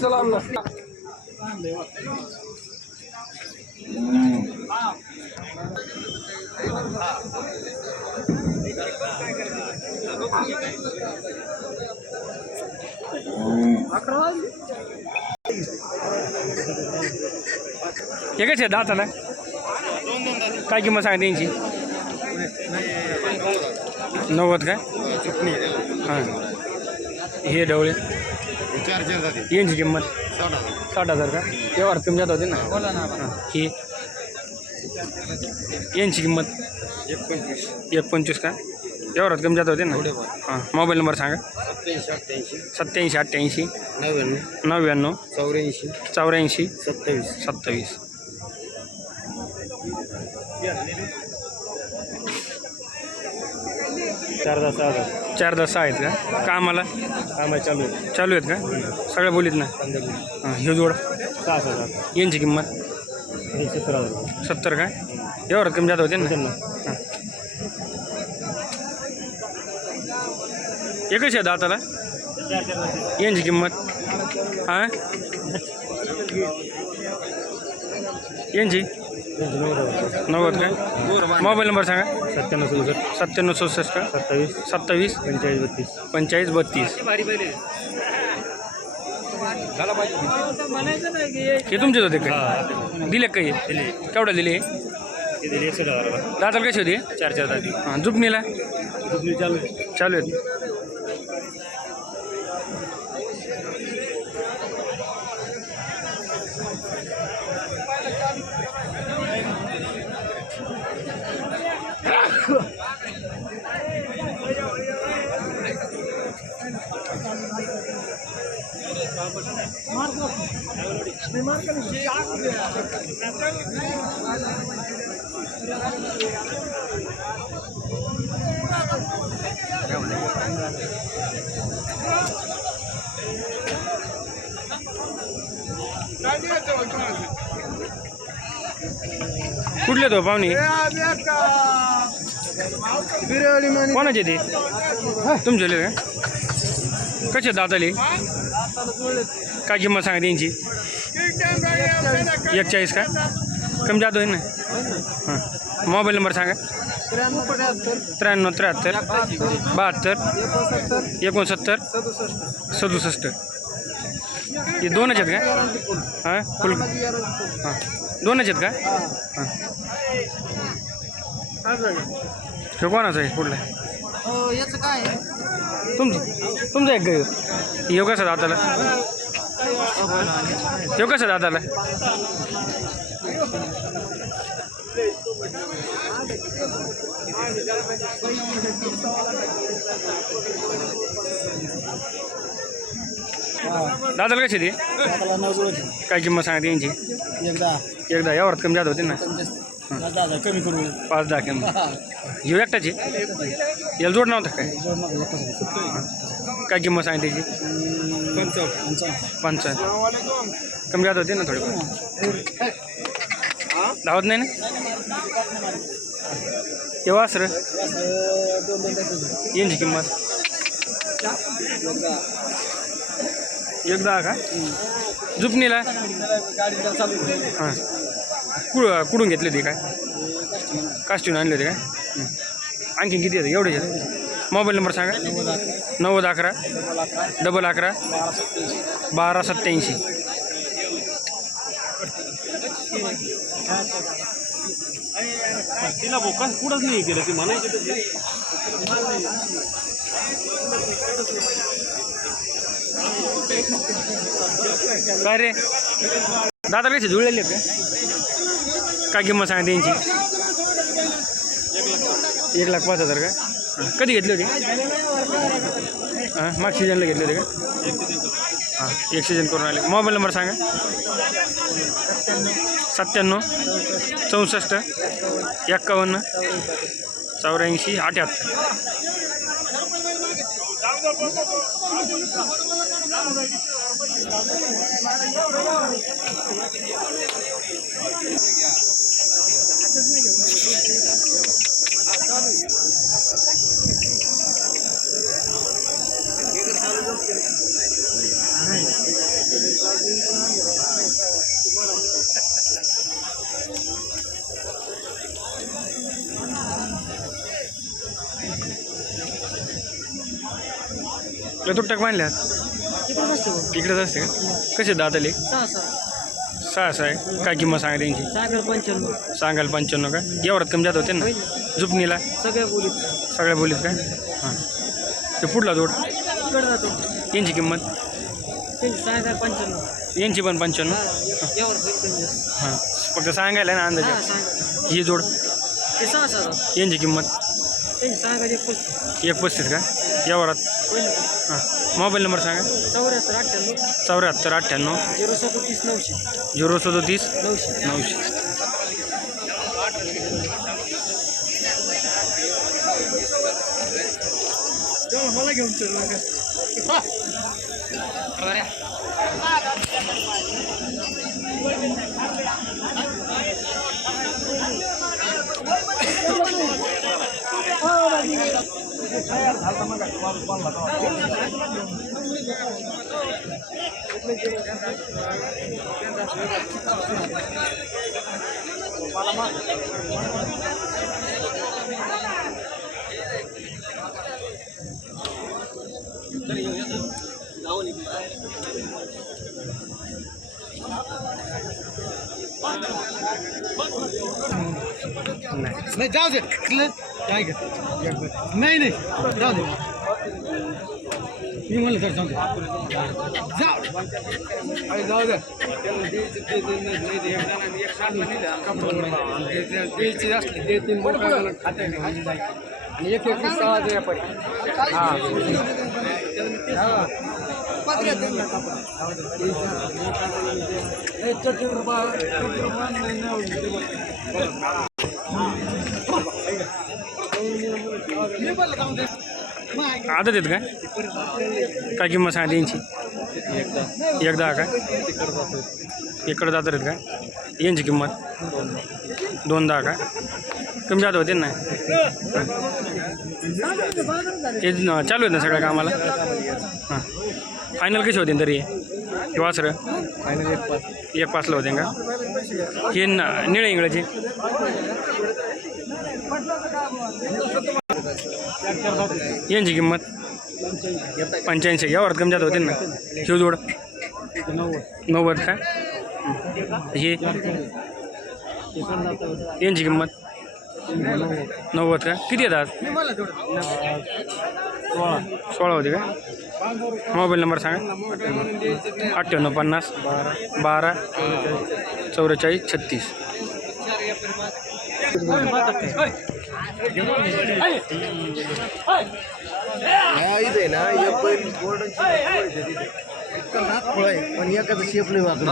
चला हे कसे दाताला काय किंमत सांगा त्यांची 90 काय हां हे डवळे यांची किंमत 60,000 का व्यवहार कमी जात होते ना हां ही यांची किंमत 1.25 का व्यवहारात कमी जात होते ना हां मोबाईल नंबर सांगा 87 88 99 84 27 4-10 आहेत का कामाला चालू आहेत का सगळ्या बोलीत ना हां हे जोड 6,000 यांची किंमत 70 का व्यवहारात कमी जात होते ना हां एकच आहे दाताला यांची किंमत हां यांची 90 का मोबाईल नंबर सांगा 97 का 27 45 32 हे तुमचेच होते काय दिले काही केवढं दिले दाताला कशी होती 4 दाती हां जुपणीला चालू आहेत कुठले तो पाहुणे कोणाचे ते तुमचे का कसे दाताले काय किंमत सांगा त्यांची 41 का कमी जातो आहे ना हां मोबाईल नंबर सांगा 93 73 72 69 67 हे दोनच आहेत का हां फुल हां दोनच आहेत का हां हे कोणाचं आहे कुठलं याचं काय तुमचं एक गाय येऊ कसं दाताला येऊ कसं दाताला दादाला कशी दे काय किंमत सांगा यांची एकदा यावर कमी जात होते ना कमी करू 5-10 कमी घेऊ एकटाची याला जोड नव्हता काय काय किंमत सांगा त्याची 55 कमी जात होते ना थोडीफार धावत नाही ना केव्हा सर यांची किंमत एकदा का जुपणीला हां कुठून घेतले ते काय कास्टून आणले होते काय आणखी किती येते एवढे मोबाईल नंबर सांगा 90 11 12 87 तिला भोका कुठंच नाही केलं ती म्हणायची काय रे दादा कसे जुळलेले का काय किंमत सांगा त्यांची 1,05,000 का कधी घेतली होती हां मागच्या सीजनला घेतले होते का हां एक सीजन करून आले मोबाईल नंबर सांगा 97 64 51 84 78 नाही तुटक बांधल्यात इकडेच असते का कसे दाताले सहा आहे काय किंमत सांगा त्यांची सांगाल 95 का एवढ्यात कमी जात होते ना जुपणीला सगळ्या बोलीत काय हां ते पुढला जोड यांची किंमत यांची पण 95 हां फक्त सांगायला ना अंदाजे ही जोड यांची किंमत 135 का यावरात हां मोबाईल नंबर सांगा 7498 037 900 मला घेऊन चल नाही जाऊ दे काय नाही नाही जाऊ दे मी म्हणलं तर जाऊ दे जाऊ दे द्यायची असली ते 3 खाते आणि एक सहा व्यापारी आदत आहेत काय किंमत सांगा त्यांची एकदा का इकडं जातात आहेत का यांची किंमत 2 का कमी जात होते ना हे चालू आहेत ना सगळ्या कामाला हां फायनल कसे होते तरी किंवा सर फायनल 1.5 होते का हे निळे इंगळाचे यांची किंमत 85 यावर कमी जात होते ना शिव जोड 90 का हे यांची किंमत 90 का किती येतात 16 होते का मोबाईल नंबर सांगा 9850 12 44 36 इथे ना पण एखादं शेप नाही वाटत